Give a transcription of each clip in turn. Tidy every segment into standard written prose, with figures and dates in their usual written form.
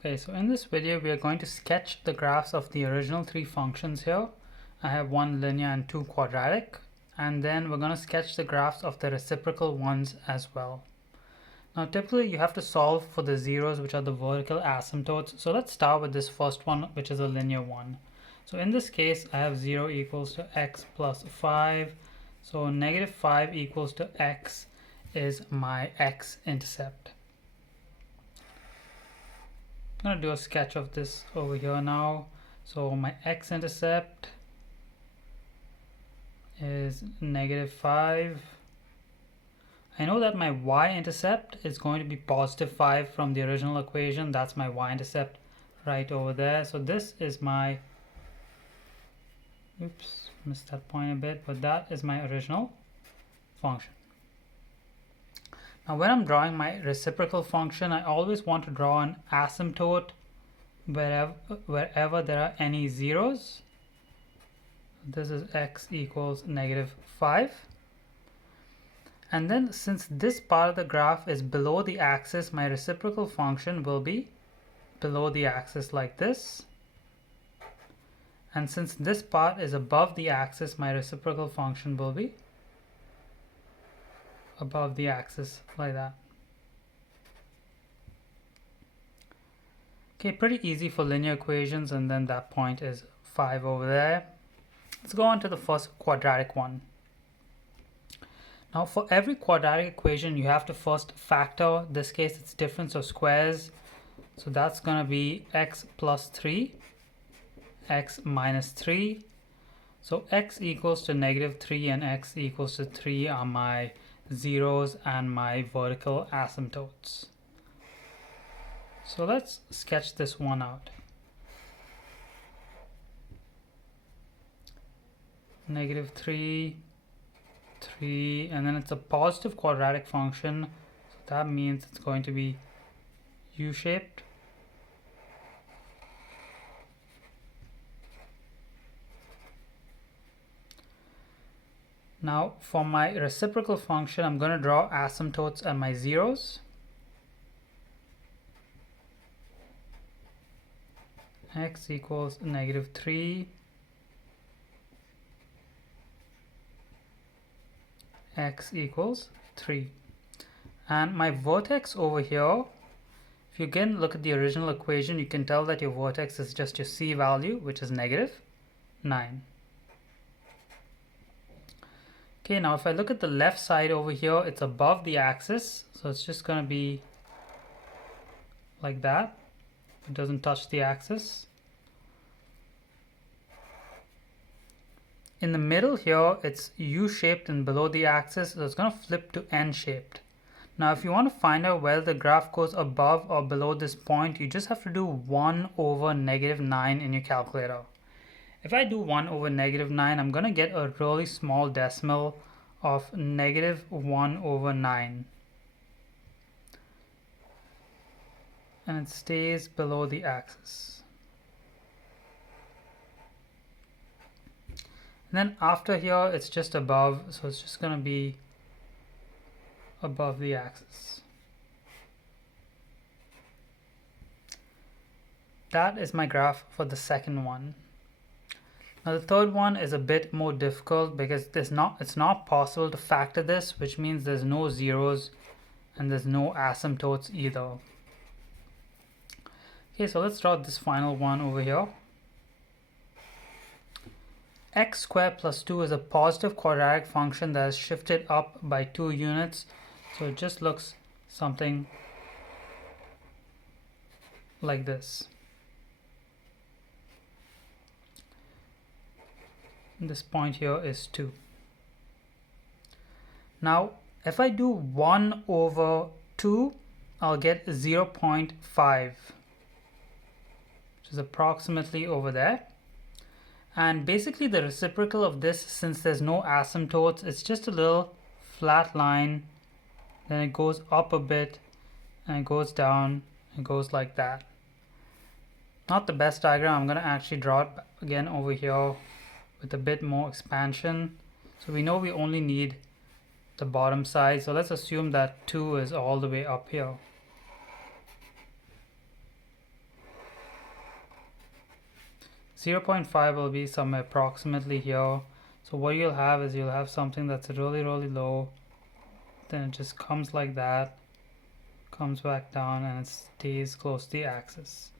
Okay, so in this video we are going to sketch the graphs of the original three functions here. I have one linear and two quadratic, and then we're going to sketch the graphs of the reciprocal ones as well. Now typically you have to solve for the zeros, which are the vertical asymptotes. So let's start with this first one, which is a linear one. So in this case I have 0 equals to x plus 5. So negative 5 equals to x is my x-intercept. I'm going to do a sketch of this over here now. So my x-intercept is negative 5. I know that my y-intercept is going to be positive 5 from the original equation. That's my y-intercept right over there. So this is my, oops, missed that point a bit, but that is my original function. Now when I'm drawing my reciprocal function, I always want to draw an asymptote wherever there are any zeros. This is x equals negative 5. And then since this part of the graph is below the axis, my reciprocal function will be below the axis like this. And since this part is above the axis, my reciprocal function will be above the axis like that. Okay, pretty easy for linear equations, and then that point is 5 over there. Let's go on to the first quadratic one. Now for every quadratic equation you have to first factor. In this case it's difference of squares. So that's going to be x plus 3, x minus 3. So x equals to negative 3 and x equals to 3 are my zeros and my vertical asymptotes. So let's sketch this one out. Negative 3, 3, and then it's a positive quadratic function. So that means it's going to be U-shaped. Now for my reciprocal function, I'm going to draw asymptotes and my zeros. X equals negative 3. X equals 3. And my vertex over here, if you again look at the original equation, you can tell that your vertex is just your C value, which is negative 9. Okay, now if I look at the left side over here, it's above the axis, so it's just going to be like that. It doesn't touch the axis. In the middle here, it's U-shaped and below the axis, so it's going to flip to N-shaped. Now if you want to find out whether the graph goes above or below this point, you just have to do 1 over negative 9 in your calculator. If I do 1 over negative 9, I'm going to get a really small decimal of negative 1 over 9. And it stays below the axis. And then after here, it's just above, so it's just going to be above the axis. That is my graph for the second one. Now the third one is a bit more difficult because it's not possible to factor this, which means there's no zeros and there's no asymptotes either. Okay, so let's draw this final one over here. X squared plus 2 is a positive quadratic function that is shifted up by 2 units. So it just looks something like this. This point here is 2. Now if I do 1 over 2, I'll get 0.5, which is approximately over there. And basically the reciprocal of this, since there's no asymptotes, it's just a little flat line, then it goes up a bit and it goes down, it goes like that. Not the best diagram. I'm going to actually draw it again over here with a bit more expansion. So we know we only need the bottom side, so let's assume that 2 is all the way up here. 0.5 will be somewhere approximately here. So what you'll have is you'll have something that's really low, then it just comes like that, comes back down, and it stays close to the axis.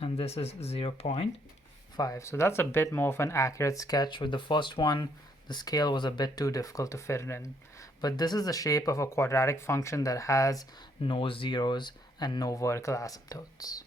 And this is 0.5. So that's a bit more of an accurate sketch. With the first one, the scale was a bit too difficult to fit it in. But this is the shape of a quadratic function that has no zeros and no vertical asymptotes.